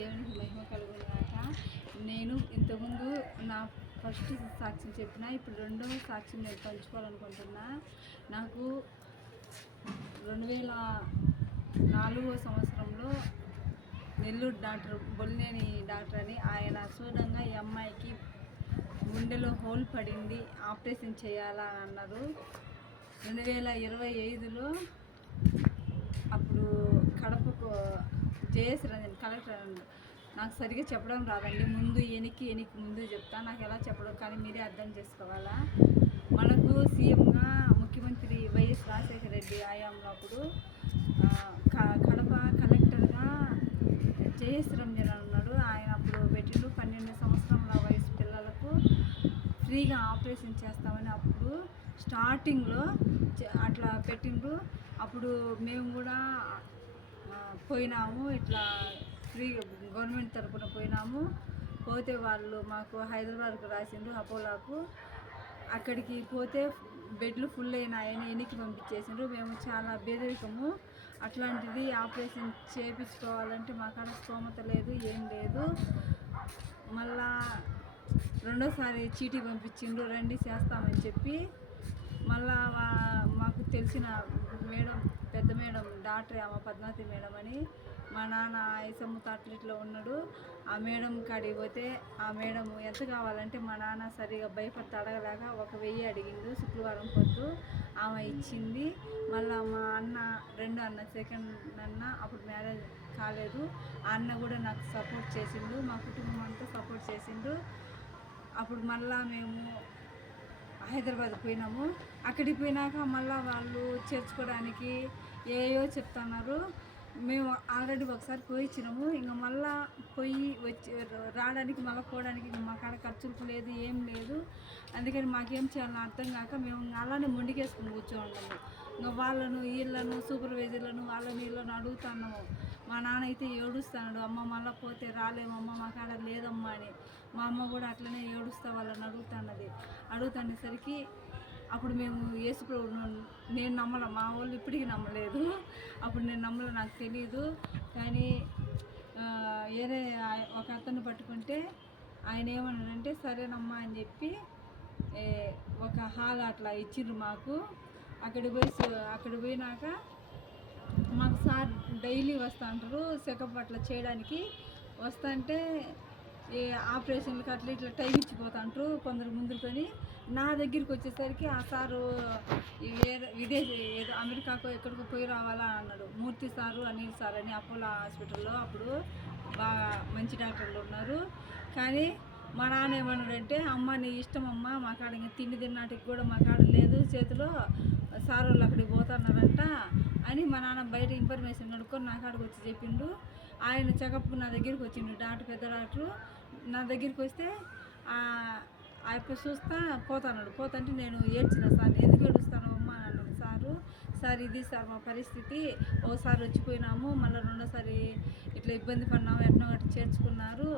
దేవునికి మహిమ కలుగునుగాక. నేను ఇంతకుముందు నా ఫస్ట్ సాక్ష్యం చెప్పిన, ఇప్పుడు రెండవ సాక్ష్యం నేను పంచుకోవాలనుకుంటున్నా. నాకు 2004 సంవత్సరంలో నెల్లూరు డాక్టర్ బొల్లేని డాక్టర్ అని ఆయన చూడంగా ఈ అమ్మాయికి గుండెలో హోల్ పడింది, ఆపరేషన్ చేయాలా అని అన్నారు. 2025లో అప్పుడు కడపకు జేఎస్ రంజన్ కలెక్టర్ నాకు సరిగ్గా చెప్పడం రాదండి. ముందు ఎనికి ముందు చెప్తా, నాకు ఎలా చెప్పడం కానీ మీరే అర్థం చేసుకోవాలా. మనకు సీఎంగా ముఖ్యమంత్రి వైఎస్ రాజశేఖర రెడ్డి హయాంలో అప్పుడు కడప కలెక్టర్గా జేఎస్ రంజన్ ఉన్నాడు. ఆయన అప్పుడు పెట్టిండు 12 సంవత్సరాల వయసు పిల్లలకు ఫ్రీగా ఆపరేషన్ చేస్తామని అప్పుడు స్టార్టింగ్లో అట్లా పెట్టిండ్రు. అప్పుడు మేము కూడా పోయినాము, ఇట్లా ఫ్రీ గవర్నమెంట్ తరఫున పోయినాము. పోతే వాళ్ళు మాకు హైదరాబాద్కు రాసిండ్రు, అపోలోకు. అక్కడికి పోతే బెడ్లు ఫుల్ అయినాయని ఎనికి పంపించేసిండ్రు. మేము చాలా బెదిరికము. అట్లాంటిది ఆపరేషన్ చేయించుకోవాలంటే మా కాడ స్తోమత లేదు, ఏం లేదు. మళ్ళా రెండోసారి చీటీ పంపించిండ్రు, రండి చేస్తామని చెప్పి. మళ్ళా మాకు తెలిసిన మేడం, పెద్ద మేడం డాక్టర్ ఆమె పద్మావతి మేడం అని, మా నాన్న ఐసమ్మ తాట్లిట్లో ఉన్నాడు. ఆ మేడం కాడికి పోతే ఆ మేడం ఎంత కావాలంటే మా నాన్న సరిగా భయపడితే అడగలేక 1000 అడిగిండు. శుక్రవారం పొద్దు ఆమె ఇచ్చింది. మళ్ళీ మా అన్న, రెండో అన్న, సెకండ్ అన్న అప్పుడు మ్యారేజ్ కాలేదు, ఆ అన్న కూడా నాకు సపోర్ట్ చేసిండు, మా కుటుంబం అంతా సపోర్ట్ చేసిండు. అప్పుడు మళ్ళీ మేము హైదరాబాద్ పోయినాము. అక్కడికి పోయినాక మళ్ళీ వాళ్ళు చేర్చుకోవడానికి ఏయో చెప్తున్నారు. మేము ఆల్రెడీ ఒకసారి పోయిచ్చినాము. ఇంకా మళ్ళీ వచ్చి రావడానికి మళ్ళీ పోవడానికి మా కాడ ఖర్చులకు లేదు, ఏం లేదు. అందుకని మాకేం చేయాలని అర్థం కాక మేము అలానే మొండికేసుకుని కూర్చోండాము. ఇంకా వాళ్ళను వీళ్ళను సూపర్వైజర్లను వాళ్ళని వీళ్ళను అడుగుతున్నాము. మా నాన్న అయితే ఏడుస్తున్నాడు, అమ్మ మళ్ళీ పోతే రాలేమమ్మ, మా కాడ లేదమ్మా అని. మా అమ్మ కూడా అట్లనే ఏడుస్తా వాళ్ళని అడుగుతుండేసరికి అప్పుడు మేము యేసుప్రభువును నేను నమ్మలే, మా వాళ్ళు ఇప్పటికీ నమ్మలేదు. అప్పుడు నేను నమ్మలే, నాకు తెలియదు. కానీ వేరే ఒక అతన్ని పట్టుకుంటే ఆయన ఏమన్నాడంటే సరేనమ్మా అని చెప్పి ఒక హాల్ అట్లా ఇచ్చిర్రు మాకు. అక్కడికి పోయినాక మాకు సార్ డైలీ వస్తూ ఉంటారు చెకప్ అట్లా చేయడానికి. వస్తుంటే ఈ ఆపరేషన్లకు అట్లా ఇట్లా టైం ఇచ్చిపోతుంటారు కొందరు ముందుకొని. నా దగ్గరికి వచ్చేసరికి ఆ సారు విదేశీ ఏదో అమెరికాకో ఎక్కడికో పోయి రావాలా అన్నాడు. మూర్తి సారు, అనిల్ సార్ అని అపోలో హాస్పిటల్లో అప్పుడు బాగా మంచి డాక్టర్లు ఉన్నారు. కానీ మా నాన్న ఏమన్నాడంటే, అమ్మ నీ ఇష్టం అమ్మ, మా కాడ ఇంకా తిండి తిన్నాటికి కూడా మా కాడ లేదు చేతిలో, సార్ వాళ్ళు అక్కడికి పోతున్నారంట అని మా నాన్న బయట ఇన్ఫర్మేషన్ కనుక్కొని నా కాడికి వచ్చి చెప్పిండు. ఆయన చెకప్కు నా దగ్గరికి వచ్చిండు డాక్టర్, పెద్ద డాక్టరు. నా దగ్గరికి వస్తే ఆయన చూస్తా పోతాంటే నేను ఏడ్చిన. సార్ ఎందుకు ఏడుస్తాను అమ్మ అని అన్నాడు సారు. సార్ ఇది సార్ మా పరిస్థితి, ఓసారి వచ్చిపోయినాము, మళ్ళీ రెండోసారి ఇట్లా ఇబ్బంది పడినాము, ఎట్నో అట్లా చేర్చుకున్నారు.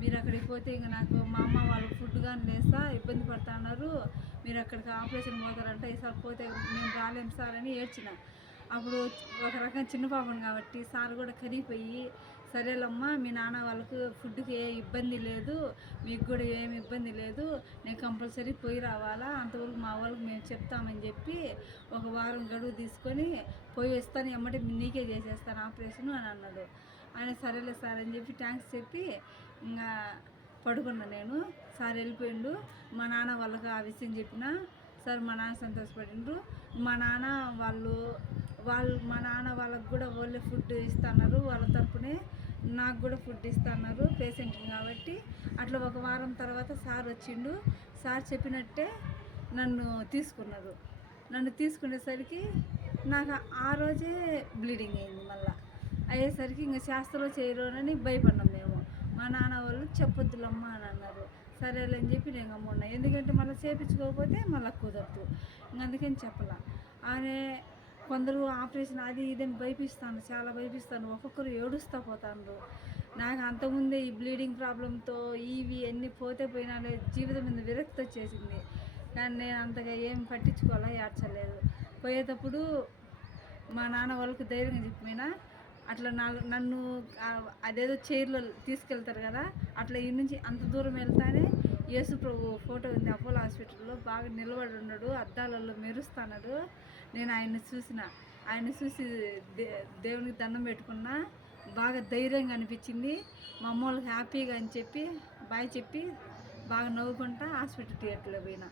మీరు అక్కడికి పోతే ఇంకా నాకు మా అమ్మ వాళ్ళకి ఫుడ్ కానీ లేస్తా ఇబ్బంది పడుతున్నారు, మీరు అక్కడికి ఆపరేషన్ పోతారంట, ఈసారి పోతే మేము రాలేము సార్ అని ఏడ్చిన. అప్పుడు ఒక రకం చిన్న పాపను కాబట్టి సార్ కూడా కరిగిపోయి, సరేలమ్మా మీ నాన్న వాళ్ళకు ఫుడ్కి ఏ ఇబ్బంది లేదు, మీకు కూడా ఏమి ఇబ్బంది లేదు, నేను కంపల్సరీ పోయి రావాలా, అంతవరకు మా వాళ్ళకి మేము చెప్తామని చెప్పి 1 వారం గడువు తీసుకొని పోయి వస్తాను, ఎమ్మటే నీకే చేసేస్తాను ఆపరేషన్ అని అన్నాడు. ఆయన సరేలే సార్ అని చెప్పి థ్యాంక్స్ చెప్పి ఇంకా పడుకున్నా నేను. సార్ వెళ్ళిపోయిండు. మా నాన్న వాళ్ళకి ఆ విషయం చెప్పిన. సార్ మా నాన్న సంతోషపడిండ్రు. మా నాన్న వాళ్ళకు కూడా వాళ్ళే ఫుడ్ ఇస్తున్నారు, వాళ్ళ తరపునే నాకు కూడా ఫుడ్ ఇస్తున్నారు పేషెంట్ని కాబట్టి. అట్లా 1 వారం తర్వాత సార్ వచ్చిండు. సార్ చెప్పినట్టే నన్ను తీసుకున్నారు. నన్ను తీసుకునేసరికి నాకు ఆ రోజే బ్లీడింగ్ అయింది. మళ్ళీ అయ్యేసరికి ఇంకా చేస్తారో చేయరోనని భయపడినాం మేము. మా నాన్న వాళ్ళు చెప్పొద్దులమ్మా అని అన్నారు. సరేలే అని చెప్పి నేను గమ్మున్నా. ఎందుకంటే మళ్ళీ చేయించుకోకపోతే మళ్ళీ కుదరదు, అందుకని చెప్పాల. ఆమె కొందరు ఆపరేషన్ అది ఇదేం భయపిస్తాను, చాలా భయపిస్తాను, ఒక్కొక్కరు ఏడుస్తూ పోతాను. నాకు అంతకుముందే ఈ బ్లీడింగ్ ప్రాబ్లంతో ఇవి అన్నీ పోయినా జీవితం మీద విరక్తి వచ్చేసింది. కానీ నేను అంతగా ఏం పట్టించుకోవాలా, ఏడ్చలేదు. పోయేటప్పుడు మా నాన్న వాళ్ళకి ధైర్యంగా చెప్పినా అట్లా నన్ను అదేదో చైర్లో తీసుకెళ్తారు కదా, అట్లా ఈ నుంచి అంత దూరం వెళ్తానే యేసు ప్రభు ఫోటో ఉంది అపోలో హాస్పిటల్లో, బాగా నిలబడి ఉన్నాడు, అద్దాలలో మెరుస్తున్నాడు. నేను ఆయన్ని చూసి దేవునికి దండం పెట్టుకున్నా. బాగా ధైర్యంగా అనిపించింది. మా అమ్మ వాళ్ళకి హ్యాపీగా అని చెప్పి బాయ్ చెప్పి బాగా నవ్వుకుంటా హాస్పిటల్ థియేటర్లో పోయినా.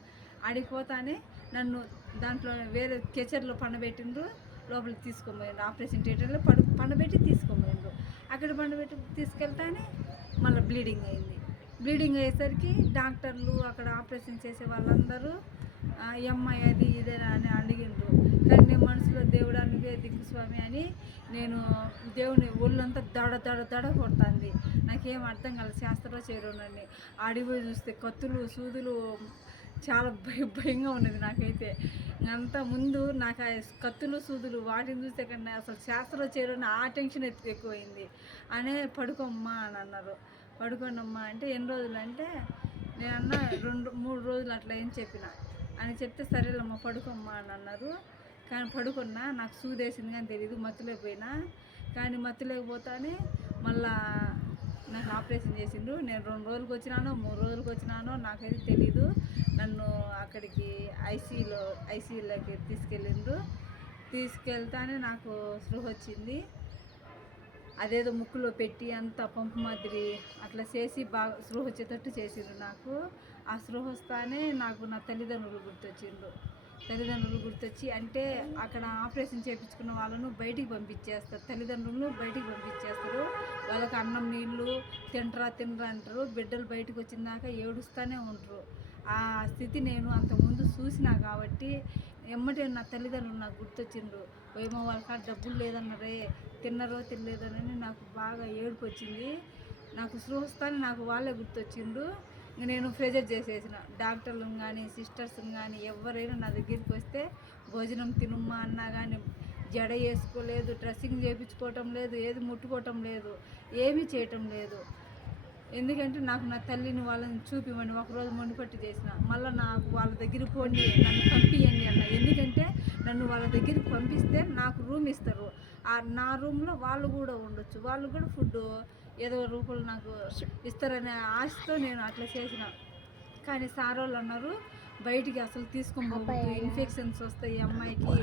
ఆడిపోతానే నన్ను దాంట్లో వేరే కెచర్లో పండబెట్టిండ్రు, లోపలికి తీసుకొని ఆపరేషన్ థియేటర్లో పండబెట్టి తీసుకొని అక్కడ పండబెట్టి తీసుకెళ్తానే మళ్ళీ బ్లీడింగ్ అయింది. బ్లీడింగ్ అయ్యేసరికి డాక్టర్లు అక్కడ ఆపరేషన్ చేసే వాళ్ళందరూ ఈ అమ్మాయి అది ఇదేనా అని అడిగిండ్రు. కానీ నేను మనసులో దేవుడానికే దిక్కు స్వామి అని నేను దేవుని ఒళ్ళంతా దడ కొడుతుంది. నాకేం అర్థం కాలేదు, శాస్త్రంలో చేరునని. ఆడిపోయి చూస్తే కత్తులు సూదులు చాలా భయంగా ఉన్నది నాకైతే. అంతా ముందు నాకు ఆ కత్తులు సూదులు వాటిని చూస్తే కన్నా అసలు శాస్త్రంలో చేరుని ఆ టెన్షన్ ఎక్కువైంది. అనే పడుకోమ్మా అని అన్నారు. పడుకోండమ్మా అంటే ఎన్ని రోజులు అంటే నేను అన్న 2-3 రోజులు అట్లా ఏం చెప్పిన అని చెప్తే సరేలమ్మా పడుకోమ్మా అని అన్నారు. కానీ పడుకున్నా, నాకు సూదేసింది కానీ తెలియదు, మత్తులేకపోయినా. కానీ మత్తులేకపోతానే మళ్ళా నాకు ఆపరేషన్ చేసిండ్రు. నేను 2 రోజులకు వచ్చినానో 3 రోజులకు వచ్చినానో నాకైతే తెలీదు. నన్ను అక్కడికి ఐసీయూలోకి తీసుకెళ్తానే నాకు స్పృహ వచ్చింది. అదేదో ముక్కులో పెట్టి అంత పంపు మాదిరి అట్లా చేసి బాగా స్పృహ వచ్చేటట్టు చేసిండ్రు నాకు. ఆ స్పృహ వస్తానే నాకు నా తల్లిదండ్రులు గుర్తొచ్చి అంటే అక్కడ ఆపరేషన్ చేయించుకున్న వాళ్ళను బయటికి పంపించేస్తారు, తల్లిదండ్రులను బయటికి పంపించేస్తారు. వాళ్ళకి అన్నం నీళ్ళు తినరా అంటారు. బిడ్డలు బయటకు వచ్చిన దాకా ఏడుస్తూనే ఉంటారు. ఆ స్థితి నేను అంతకుముందు చూసినా కాబట్టి ఎమ్మటే నా తల్లిదండ్రులు నాకు గుర్తొచ్చిండ్రు. ఏమో వాళ్ళ కాడ డబ్బులు లేదన్నారే, తిన్నరో తినలేదనని నాకు బాగా ఏడుపు వచ్చింది. నాకు స్పృహస్తానే నాకు వాళ్ళే గుర్తొచ్చిండ్రు. నేను ప్రెజర్ చేసేసిన డాక్టర్లను కానీ సిస్టర్స్ని కానీ ఎవరైనా నా దగ్గరికి వస్తే భోజనం తినుమ్మా అన్నా కానీ జడ వేసుకోలేదు, డ్రెస్సింగ్ చేయించుకోవటం లేదు, ఏది ముట్టుకోవటం లేదు, ఏమీ చేయటం లేదు. ఎందుకంటే నాకు నా తల్లిని వాళ్ళని చూపివ్వండి. ఒకరోజు మొండిపట్టు చేసిన మళ్ళీ నాకు వాళ్ళ దగ్గరికి పోండి, నన్ను పంపియండి అన్న. ఎందుకంటే నన్ను వాళ్ళ దగ్గరికి పంపిస్తే నాకు రూమ్ ఇస్తారు, నా రూమ్లో వాళ్ళు కూడా ఉండొచ్చు, వాళ్ళు కూడా ఫుడ్ ఏదో రూపంలో నాకు ఇస్తారనే ఆశతో నేను అట్లా చేసిన. కానీ సార్ వాళ్ళు అన్నారు బయటికి అసలు తీసుకోబోతుంది, ఇన్ఫెక్షన్స్ వస్తాయి అమ్మాయికి,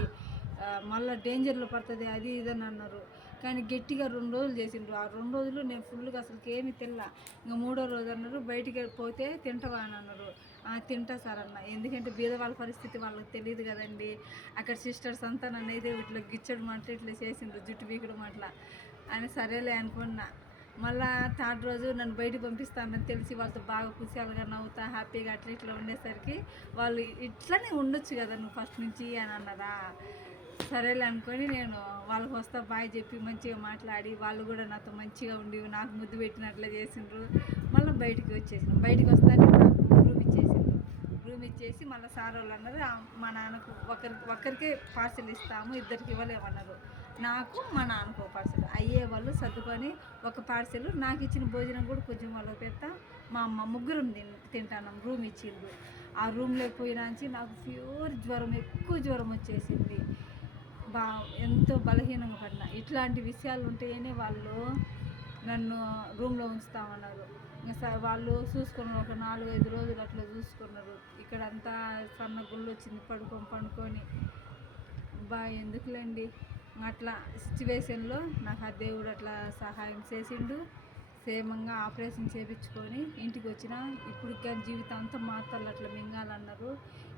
మళ్ళీ డేంజర్లో పడుతుంది అది ఇదని అన్నారు. కానీ గట్టిగా 2 రోజులు చేసిండ్రు. ఆ 2 రోజులు నేను ఫుల్గా అసలుకి ఏమీ తినలా. ఇంకా 3వ రోజు అన్నారు బయటికి పోతే తింటావా అని అన్నారు. తింటా సార్ అన్న. ఎందుకంటే బీదవాళ్ళ పరిస్థితి వాళ్ళకి తెలియదు కదండి. అక్కడ సిస్టర్స్ అంతా నన్ను అయితే ఇట్లా గిచ్చడం అంటే ఇట్లా చేసిండ్రు, జుట్టు పీకడం అట్లా అని సరేలే అనుకున్నా. మళ్ళీ 3rd రోజు నన్ను బయటకు పంపిస్తానని తెలిసి వాళ్ళతో బాగా కుశాలుగా నవ్వుతా హ్యాపీగా అట్లా ఇట్లా ఉండేసరికి వాళ్ళు ఇట్లనే ఉండొచ్చు కదా నువ్వు ఫస్ట్ నుంచి అని అన్నారా. సరేలే అనుకొని నేను వాళ్ళకి వస్తా బాయ్ చెప్పి మంచిగా మాట్లాడి వాళ్ళు కూడా నాతో మంచిగా ఉండి నాకు ముద్దు పెట్టినట్లే చేసిండ్రు. మళ్ళీ బయటికి బయటికి వస్తానే నాకు రూమ్ ఇచ్చేసి మళ్ళీ సార్ వాళ్ళు అన్నారు మా నాన్నకు ఒక్కరికే పార్సెల్ ఇస్తాము, ఇద్దరికి ఇవ్వలేమన్నారు. నాకు మా నాన్నకు ఒక పార్సెల్ అయ్యే వాళ్ళు సర్దుకొని ఒక పార్సెల్ నాకు ఇచ్చిన భోజనం కూడా కొంచెం వాళ్ళకి పెడతా. మా అమ్మ ముగ్గురం తింటాను. రూమ్ ఇచ్చిండ్రు. ఆ రూమ్లోకి పోయినాంచి నాకు ఎక్కువ జ్వరం వచ్చేసింది. ఎంతో బలహీనంగా పడిన. ఇట్లాంటి విషయాలు ఉంటాయని వాళ్ళు నన్ను రూమ్లో ఉంచుతామన్నారు. ఇంకా వాళ్ళు చూసుకున్నారు, ఒక 4-5 రోజులు అట్లా చూసుకున్నారు. ఇక్కడంతా సన్న గుళ్ళు వచ్చింది పండుకొని ఎందుకులేండి అట్లా సిచ్యువేషన్లో నాకు ఆ దేవుడు అట్లా సహాయం చేసిండు. క్షేమంగా ఆపరేషన్ చేయించుకొని ఇంటికి వచ్చిన. ఇప్పటికి కానీ జీవితాంతం మాత్రలు అట్లా మింగాలన్నారు.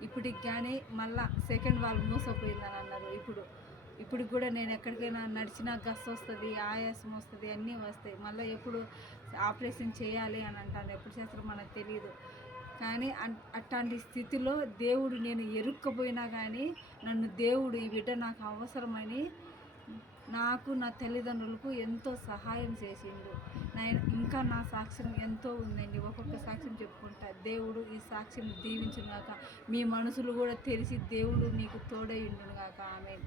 ఇప్పటికి కానీ మళ్ళీ 2nd వాల్వ్ మూసపోయిందని అన్నారు. ఇప్పుడు కూడా నేను ఎక్కడికైనా నడిచినా గస్ వస్తుంది, ఆయాసం వస్తుంది, అన్నీ వస్తాయి. మళ్ళీ ఎప్పుడు ఆపరేషన్ చేయాలి అని అంటాను, ఎప్పుడు చేస్తారో మనకు తెలియదు. కానీ అట్లాంటి స్థితిలో దేవుడు నేను ఎరుక్కపోయినా కానీ నన్ను దేవుడు ఈ బిడ్డ నాకు అవసరమని నాకు నా తల్లిదండ్రులకు ఎంతో సహాయం చేసిండు. ఇంకా నా సాక్ష్యం ఎంతో ఉందండి. ఒక్కొక్క సాక్ష్యం చెప్పుకుంటా. దేవుడు ఈ సాక్ష్యం దీవించును గాక. మీ మనసులు కూడా తెలిసి దేవుడు మీకు తోడై ఉండును గాక. ఆమేన్.